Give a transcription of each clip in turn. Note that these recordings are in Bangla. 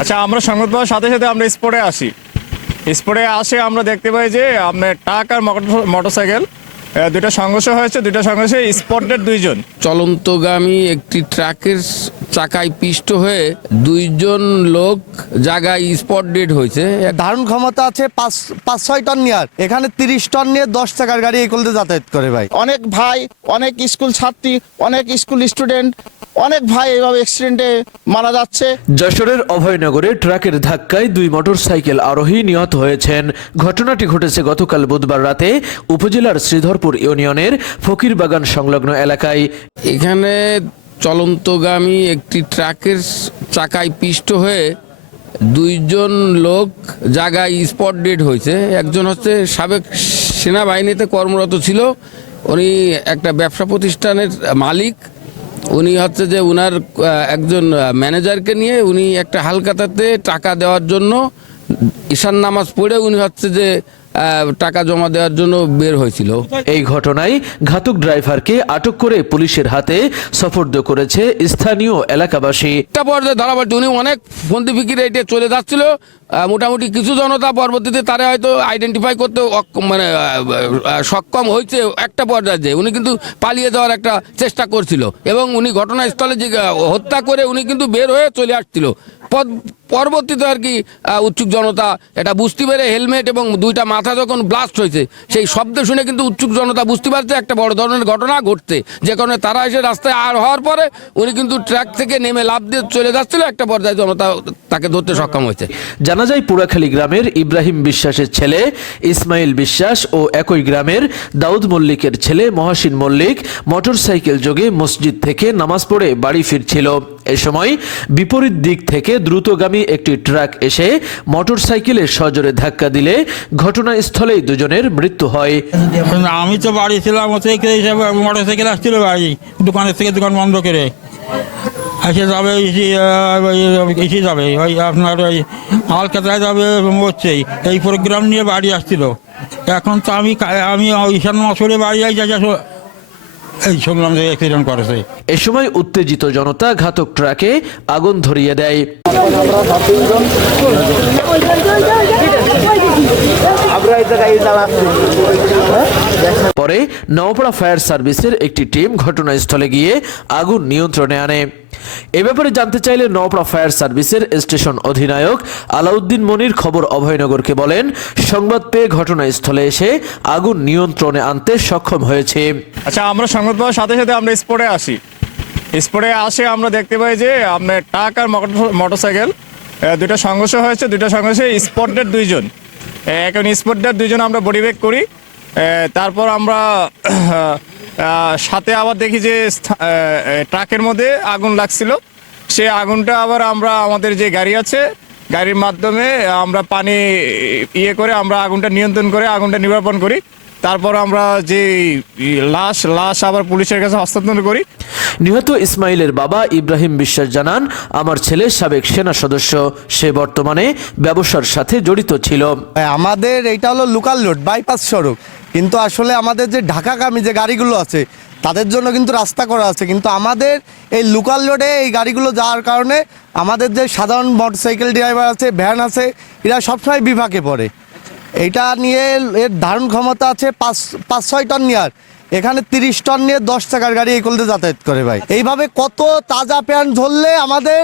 আচ্ছা আমরা সংবাদ পাওয়ার সাথে সাথে আমরা স্পটে আসি। স্পটে আসে আমরা দেখতে পাই যে আপনার ট্রাক আর মোটরসাইকেল দুইটা সংঘর্ষ হয়েছে দুইটা সংঘর্ষে স্পটের দুইজন। চলন্তগামী একটি ট্রাকের চাকায় পিষ্ট হয়ে দুইজন লোক জায়গায় স্পট ডেড হয়েছে। ধারণ ক্ষমতা আছে পাঁচ পাঁচ ছয় টন নেওয়ার এখানে তিরিশ টন নিয়ে দশ টাকার গাড়ি এই করতে যাতায়াত করে ভাই। অনেক ভাই অনেক স্কুল ছাত্রী অনেক স্কুল স্টুডেন্ট অনেক ভাই এইভাবে অ্যাক্সিডেন্টে মারা যাচ্ছে। যশোরের অভয়নগরে ট্রাকের ধাক্কায় দুই মোটরসাইকেল আরোহী নিহত হয়েছেন। ঘটনাটি ঘটেছে গতকাল বুধবার রাতে উপজেলার শ্রীধরপুর ইউনিয়নের ফকিরবাগান সংলগ্ন এলাকায়। এখানে চলন্তগামী একটি ট্রাকের চাকায় পিষ্ট হয়ে দুইজন লোক জায়গায় স্পট ডেড হয়েছে। একজন হচ্ছে সাবেক সেনাবাহিনীতে কর্মরত ছিল। উনি একটা ব্যবসা প্রতিষ্ঠানের মালিক। উনি হচ্ছে যে উনার একজন ম্যানেজারকে নিয়ে উনি একটা হালকাতাতে টাকা দেওয়ার জন্য ঈশান নামাজ পড়ে উনি হচ্ছে যে টাকা জমা দেওয়ার জন্য বের হয়েছিল। এই ঘটনায় ঘাতক ড্রাইভারকে আটক করে পুলিশের হাতে সফর্দ করেছে স্থানীয় এলাকাবাসী। একটা পর্যায়ে ধরা পড়ছে উনি অনেক ফন্দি ফিকিরে এটা চলে যাচ্ছিল মোটামুটি কিছু জনতা পরবর্তীতে তারা হয়তো আইডেন্টিফাই করতে মানে সক্ষম হয়েছে একটা পর্যায়ে উনি কিন্তু পালিয়ে যাওয়ার একটা চেষ্টা করছিল। এবং উনি ঘটনাস্থলে যে হত্যা করে উনি কিন্তু বের হয়ে চলে আসছিল। পরবর্তীতে আর কি উৎসুক জনতা এটা বুঝতে পেরে হেলমেট এবং দুইটা মাথা যখন ব্লাস্ট হয়েছে, সেই শব্দ শুনে কিন্তু উৎসুক জনতা বুঝতে পারছে একটা বড় ধরনের ঘটনা ঘটছে। যে কারণে তারা এসে রাস্তায় আর হওয়ার পরে উনি কিন্তু ট্র্যাক থেকে নেমে লাভ দিয়ে চলে যাচ্ছিল, একটা পর্যায়ে জনতা তাকে ধরতে সক্ষম হয়েছে। জানা যায় পুরাখালী গ্রামের ইব্রাহিম বিশ্বাসের ছেলে, ইসমাইল বিশ্বাস ও একই গ্রামের দাউদ মল্লিকের ছেলে মহাসিন মল্লিক মোটরসাইকেল যোগে মসজিদ থেকে নামাজ পড়ে বাড়ি ফিরছিল। এ সময় বিপরীত দিক থেকে দ্রুতগামী একটি ট্রাক এসে মোটরসাইকেলের সজোরে ধাক্কা দিলে ঘটনাস্থলেই দুজনের মৃত্যু হয়। আমি তো বাড়ি ছিলাম সাইকেল হিসাবে মোটর সাইকেল আসছিল বাড়ি, দোকানের থেকে দোকান বন্ধ করে। এসে যাবে এসে যাবে, ওই আপনার ওই আলকাতায় যাবে এই প্রোগ্রাম নিয়ে বাড়ি আসছিল। এখন তো আমি আমি ঈশান মাসুরে বাড়ি যাই এই শুনলাম যে অ্যাক্সিডেন্ট করেছে। এ সময় উত্তেজিত জনতা ঘাতক ট্রাকে আগুন ধরিয়ে দেয়। পরে নওপাড়া ফায়ার সার্ভিসের একটি টিম ঘটনাস্থলে গিয়ে আগুন নিয়ন্ত্রণে আনে। এ ব্যাপারে জানতে চাইলে নওপাড়া ফায়ার সার্ভিসের স্টেশন অধিনায়ক আলাউদ্দিন মনির খবর অভয়নগরকে বলেন, সংবাদ পেয়ে ঘটনাস্থলে এসে আগুন নিয়ন্ত্রণে আনতে সক্ষম হয়েছে। আচ্ছা আমরা সংবাদ পাওয়ার সাথে সাথে আমরা স্পটে আসি। স্পটে আসে আমরা দেখতে পাই যে আপনার ট্রাক আর মোটরসাইকেল দুইটা সংঘর্ষ হয়েছে, দুইটা সংঘর্ষে স্পটের দুইজন। এখন স্পোর্টার দুজন আমরা বডি ব্যাগ করি। তারপর আমরা সাথে আবার দেখি যে ট্রাকের মধ্যে আগুন লাগছিল। সে আগুনটা আবার আমরা, আমাদের যে গাড়ি আছে, গাড়ির মাধ্যমে আমরা পানি ইয়ে করে আমরা আগুনটা নিয়ন্ত্রণ করে আগুনটা নিবারণ করি। তারপর আমরা যে লাশ লাশ আবার পুলিশের কাছে হস্তান্তর করি। নিহত ইসমাইলের বাবা ইব্রাহিম বিশ্বাস জানান আমার ছেলে সাবেক সেনা সদস্য সে বর্তমানে ব্যবসার সাথে জড়িত ছিল। আমাদের এইটা হলো লোকাল রোড বাইপাস সড়ক। কিন্তু আসলে আমাদের যে ঢাকাগামী যে গাড়িগুলো আছে তাদের জন্য কিন্তু রাস্তা করা আছে। কিন্তু আমাদের এই লোকাল রোডে এই গাড়িগুলো যাওয়ার কারণে আমাদের যে সাধারণ মোটরসাইকেল ড্রাইভার আছে ভ্যান আছে এরা সবসময় বিভাগে পড়ে। এইটা নিয়ে এর ধারণ ক্ষমতা আছে পাঁচ পাঁচ, ছয় টন নেওয়ার এখানে তিরিশ টন নিয়ে দশ টাকার গাড়ি এই করতে যাতায়াত করে ভাই। এইভাবে কত তাজা প্যান্ট ধরলে আমাদের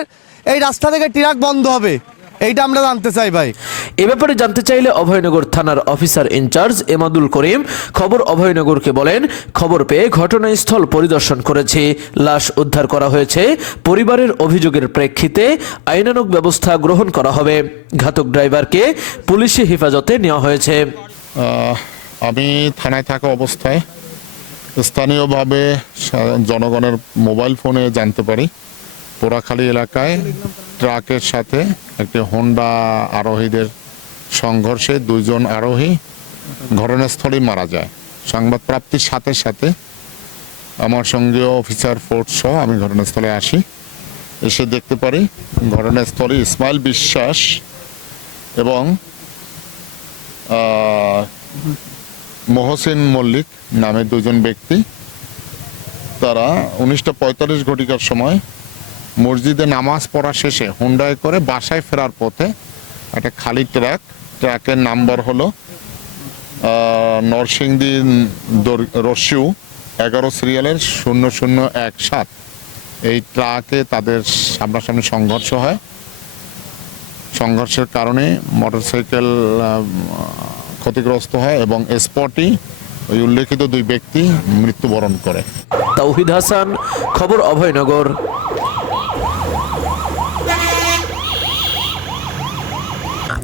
এই রাস্তা থেকে ট্রাক বন্ধ হবে। এইটা আমরা জানতে চাই ভাই। এ ব্যাপারে জানতে চাইলে অভয়নগর থানার অফিসার ইনচার্জ এমাদুল করিম খবর অভয়নগরকে বলেন খবর পেয়ে ঘটনাস্থল পরিদর্শন করেছে। লাশ উদ্ধার করা হয়েছে। পরিবারের অভিযোগের প্রেক্ষিতে আইনানুগ ব্যবস্থা গ্রহণ করা হবে। ঘাতক ড্রাইভারকে পুলিশি হেফাজতে নেওয়া হয়েছে। আমি থানায় থাকা অবস্থায় স্থানীয়ভাবে সা- জনগণের মোবাইল ফোনে জানতে পারি। পোড়াখালী এলাকায় ট্রাকের সাথে একটি হোন্ডা আরোহীদের সংঘর্ষে দুইজন আরোহী ঘটনাস্থলেই মারা যায়। সংবাদ প্রাপ্তির সাথে সাথে আমার সঙ্গে অফিসার ফোর্স সহ আমি ঘটনাস্থলে আসি। এসে দেখতে পারি ঘটনাস্থলে ইসমাইল বিশ্বাস এবং মহসিন মল্লিক নামে দুজন ব্যক্তি। তারা উনিশটা পঁয়তাল্লিশ ঘটিকার সময় মসজিদে নামাজ পড়া শেষে হুন্ডায় করে বাসায় ফেরার পথে একটা খালি ট্র্যাক ট্র্যাকের নাম্বার হলো নরসিংদী রস্যু এগারো সিরিয়ালের শূন্য শূন্য এক সাত। এই ট্রাকে তাদের সামনাসামনি সংঘর্ষ হয়। সংঘর্ষের কারণে মোটরসাইকেল ক্ষতিগ্রস্ত হয় এবং স্পটই ওই উল্লেখিত দুই ব্যক্তি মৃত্যুবরণ করে। তাওহিদ হাসান, খবর অভয়নগর।